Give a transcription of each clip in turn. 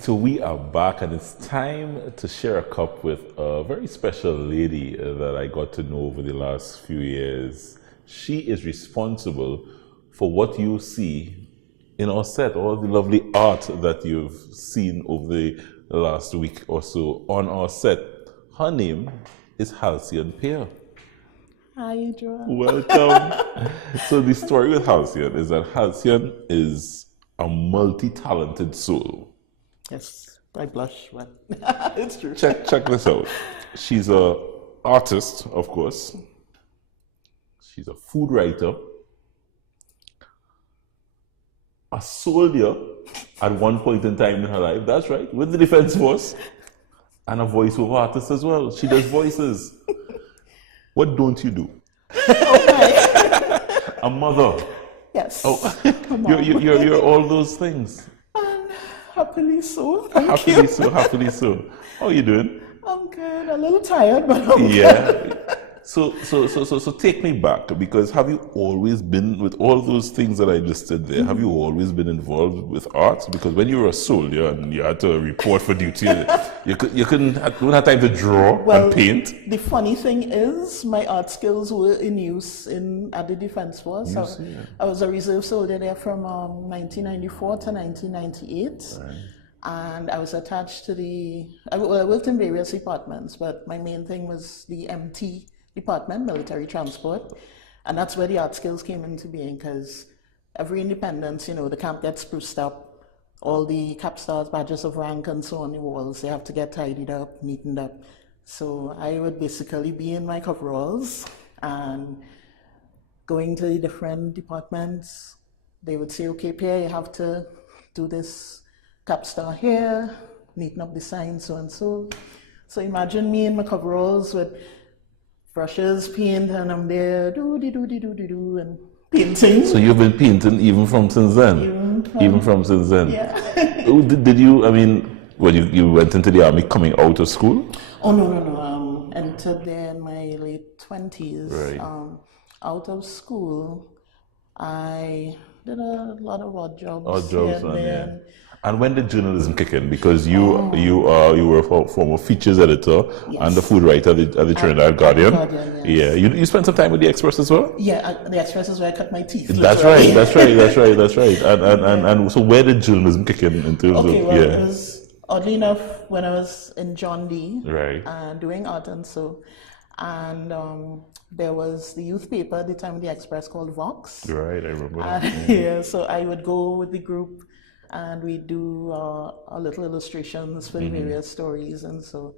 So we are back, and it's time to share a cup with a very special lady that I got to know over the last few years. She is responsible for what you see in our set, all the lovely art that you've seen over the last week or so on our set. Her name is Halcian Pierre. Hi, Adrian. Welcome. So the story with Halcian is that Halcian is a multi-talented soul. Yes, I blush, but it's true. Check this out. She's a artist, of course. She's a food writer, a soldier at one point in time in her life. That's right, with the Defense Force, and a voiceover artist as well. She does voices. What don't you do? A mother. Yes. Oh, you're all those things. Happily so. Happily so. How are you doing? I'm good. A little tired, but I'm good. So take me back, because have you always been, with all those things that I listed there, have you always been involved with art? Because when you were a soldier and you had to report for duty, you couldn't have time to draw and paint. The funny thing is, my art skills were in use at the Defense Force. I was a reserve soldier there from 1994 to 1998. Right. And I was attached to I worked in various departments, but my main thing was the MT department, military transport, and that's where the art skills came into being, because every independence, the camp gets spruced up, all the capstars, badges of rank and so on the walls, they have to get tidied up, neatened up. So I would basically be in my coveralls and going to the different departments. They would say, okay, Pierre, you have to do this capstar here, neaten up the sign, so and so. So imagine me in my coveralls with brushes, paint, and I'm there, and painting. So you've been painting even from since then? Even from since then? Yeah. Did you, when you went into the army coming out of school? Oh, no. Entered there in my late 20s. Right. Out of school, I did a lot of odd jobs. Odd jobs, And when did journalism kick in? Because you were a former features editor and a food writer at the Trinidad Guardian. Yes. Yeah, you spent some time with the Express as well. Yeah, the Express is where I cut my teeth. That's right. And so where did journalism kick in terms of? It was oddly enough when I was in John D. Right. Doing art and so, and there was the youth paper at the time of the Express called Vox. Right, I remember. So I would go with the group, and we do our little illustrations for the various stories and so.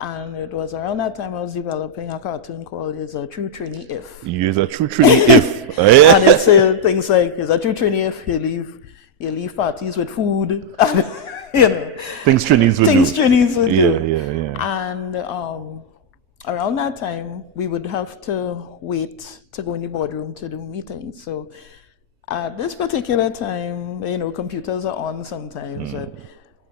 And it was around that time I was developing a cartoon called Is a True Trini If. Is a True Trini If. And it said things like, Is a True Trini If, you leave parties with food. Things Trinis would do. Yeah. And around that time, we would have to wait to go in the boardroom to do meetings. So at this particular time, computers are on sometimes, but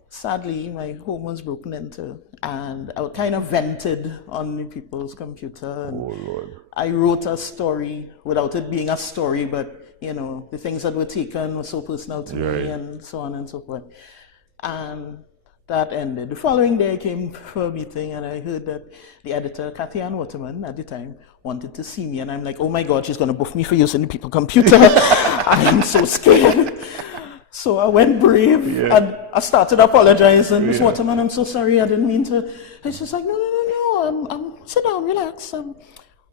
sadly, my home was broken into, and I kind of vented on the people's computer. And oh, Lord. I wrote a story without it being a story, but, the things that were taken were so personal to me, and so on and so forth. And that ended. The following day, I came for a meeting, and I heard that the editor, Kathy Ann Waterman, at the time, wanted to see me, and I'm like, oh my God, she's going to buff me for using the people's computer. I am so scared. So I went brave, and I started apologizing. Miss Waterman, I'm so sorry, I didn't mean to. And she's like, no, sit down, relax.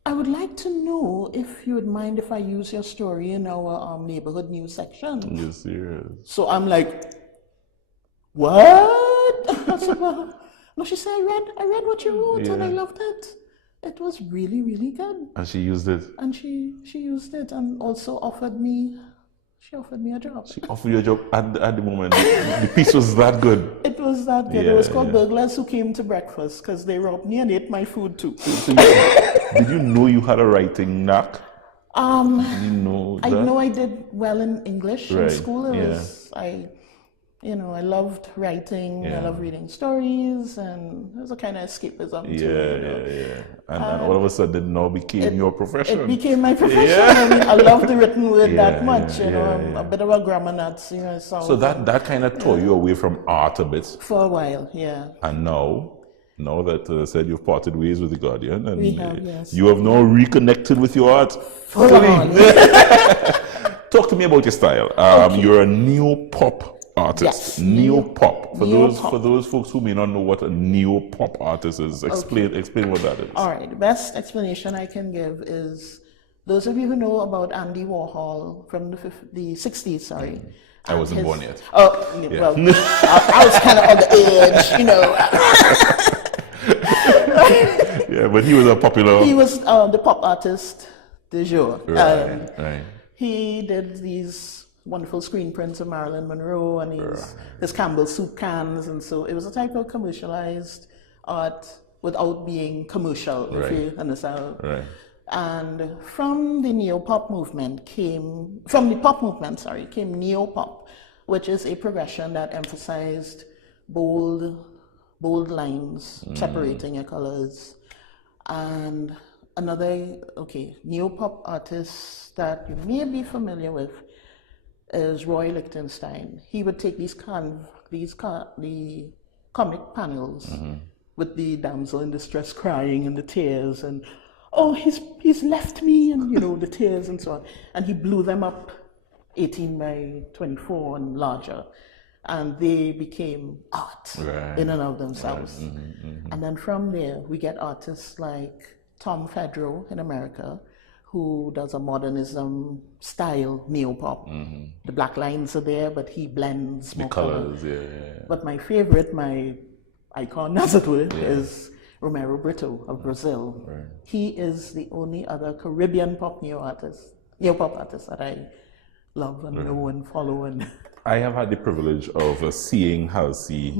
I would like to know if you would mind if I use your story in our neighborhood news section. You're serious? So I'm like, what? I said, well, no, she said, I read what you wrote, and I loved it. It was really, really good. And she used it? And she used it, and also offered me a job. She offered you a job at the moment. The piece was that good. It was that good. It was called Burglars Who Came to Breakfast, because they robbed me and ate my food too. So did you know you had a writing knack? I know I did well in English in school. you know, I loved writing, I love reading stories, and there's a kind of escapism to it. And all of a sudden it now became your profession. It became my profession. I mean, I love the written word that much, you know, I'm a bit of a grammar nut, you know. So that kind of tore you away from art a bit? For a while, yeah. And now that said you've parted ways with the Guardian, and we have, yes. you have now reconnected with your art. Talk to me about your style. You're a Neopop artist. Yes. Neopop. Neopop. For those folks who may not know what a Neopop artist is, explain what that is. All right. The best explanation I can give is those of you who know about Andy Warhol from the 60s, sorry. I wasn't born yet. Oh, well, I was kind of on the edge, you know. Yeah, but he was a popular... He was the pop artist du jour. Right. He did these wonderful screen prints of Marilyn Monroe and his Campbell soup cans, and so it was a type of commercialized art without being commercial, if you understand. Right. And from the Neopop movement came Neopop, which is a progression that emphasized bold lines separating your colors. And another, Neopop artist that you may be familiar with is Roy Lichtenstein. He would take the comic panels with the damsel in distress crying and the tears and, oh, he's left me, and you know, the tears and so on. And he blew them up 18 by 24 and larger. And they became art in and of themselves. And then from there, we get artists like Tom Fedro in America, who does a modernism style neopop. The black lines are there, but he blends more colors. But my favorite, my icon, as it were, is Romero Brito of Brazil. He is the only other Caribbean neopop artist that I love and know and follow. And I have had the privilege of seeing Halcie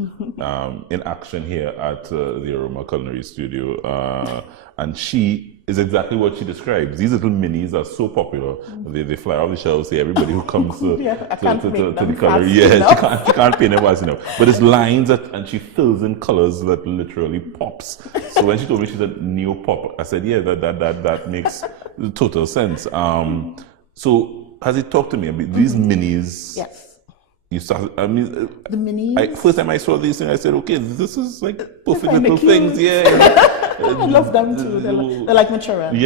in action here at the Aroma Culinary Studio, and she is exactly what she describes. These little minis are so popular; they fly off the shelves. Say everybody who comes to the culinary, she can't paint them fast enough. But it's lines and she fills in colors that literally pops. So when she told me she said Neopop, I said, yeah, that makes total sense. So has he talked to me about these minis? yes. You started, I mean, the minis. First time I saw these things, I said, okay, this is like perfect little things. I love them too. They're like maturing.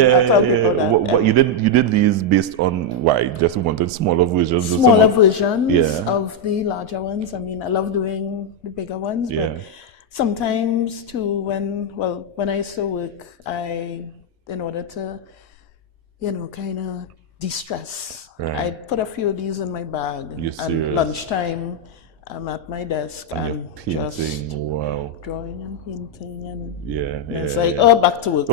What you did these based on why? Just wanted smaller versions. Smaller versions of the larger ones. I mean, I love doing the bigger ones, but sometimes too, when I still work, in order to, kind of de-stress, I put a few of these in my bag. And lunchtime, I'm at my desk and painting, just drawing and painting, and it's like, back to work.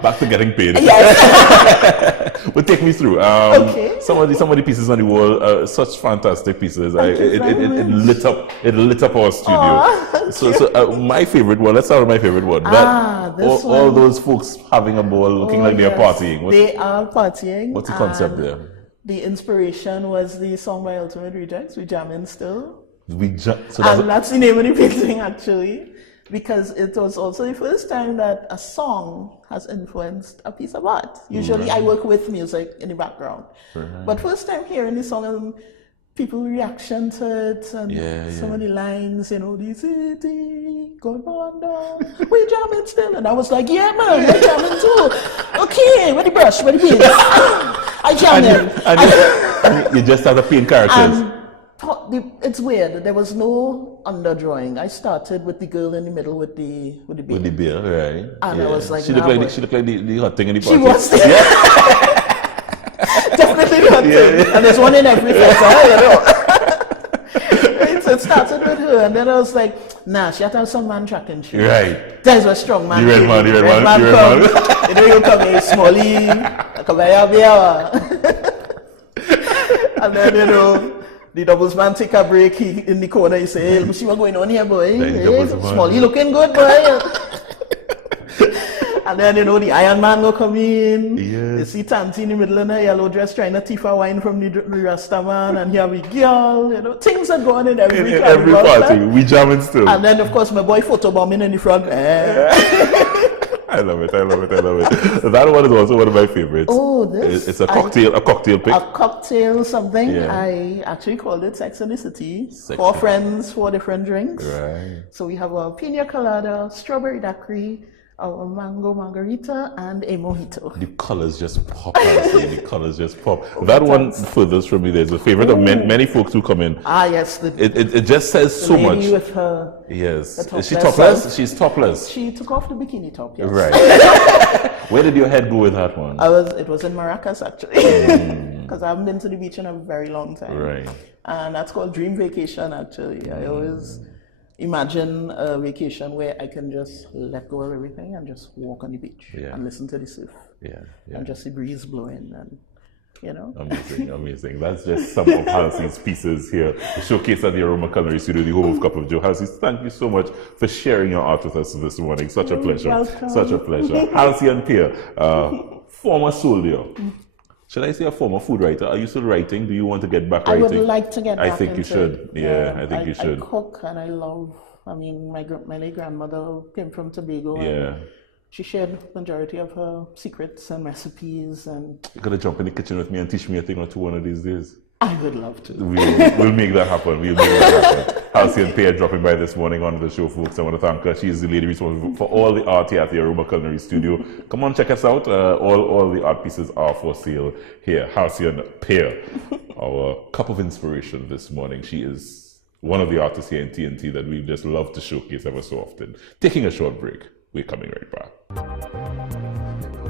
Back to getting paid. Yes. But take me through. Some of the pieces on the wall, such fantastic pieces. It lit up our studio. So my favorite one. Let's start with my favorite one. All those folks having a ball, looking like they're partying. They are partying. What's the concept there? The inspiration was the song by Ultimate Rejects, We Jamming Still. And that's the name of the painting, actually, because it was also the first time that a song has influenced a piece of art. Usually I work with music in the background. But first time hearing the song and people's reaction to it and some of the lines, the city, going on down, we jamming still. And I was like, yeah, man, we're jamming too. Okay, where the brush, where the paint? I jamming. And you just started paint characters. It's weird. There was no underdrawing. I started with the girl in the middle with the beard. With the beard, right? And I was like, she looked like the hot thing in the party. She was there. Definitely the hot thing. And there's one in every photo, So it started with her, and then I was like, nah, she had to have some man tracking shoes. Right. That's a strong man. The red man. You come here, Smalley, come here, and then, the doubles man take a break, he in the corner, he say, hey, let me see what's going on here, boy. Hey, Smalley looking good, boy. And then, you know, the Iron Man will come in. Yes. You see Tanti in the middle in a yellow dress trying to thief a wine from the Rasta man, and here we girl, you know, things are going in every In every party, we jamming still. And then, of course, my boy photobombing in the front. I love it. That one is also one of my favorites. Oh, this. It's a cocktail pick. A cocktail something. Yeah. I actually called it Sex and the City. 4 friends, 4 different drinks. Right. So we have a pina colada, strawberry daiquiri, a mango margarita, and a mojito. The colors just pop, honestly. The colors just pop. That one furthest from me, there's a favorite of many folks who come in. Ah, yes. It just says so much. Lady with her. Yes. The Is she topless topless? self. She's topless. She took off the bikini top, yes. Right. Where did your head go with that one? It was in Maracas, actually. Because I haven't been to the beach in a very long time. Right. And that's called Dream Vacation, actually. I always imagine a vacation where I can just let go of everything and just walk on the beach and listen to the surf. Yeah. And just the breeze blowing and, you know. Amazing. That's just some of Halcie's pieces here. The showcase at the Aroma Culinary Studio, the home of Cup of Joe. Halcie, thank you so much for sharing your art with us this morning. Such a pleasure. Welcome. Such a pleasure. Halcian Pierre, former soldier. Should I say a former food writer? Are you still writing? Do you want to get back writing? I would like to get back I think you should. it. Yeah, I think you should. I cook and I love, I mean, my late grandmother came from Tobago. Yeah. And she shared majority of her secrets and recipes. And You're going to jump in the kitchen with me and teach me a thing or two one of these days. I would love to. We'll make that happen. Halcian Pierre dropping by this morning on the show, folks. I want to thank her. She's the lady responsible for all the art here at the Aroma Culinary Studio. Come on, check us out. All the art pieces are for sale here. Halcian Pierre, our cup of inspiration this morning. She is one of the artists here in TNT that we just love to showcase ever so often. Taking a short break. We're coming right back.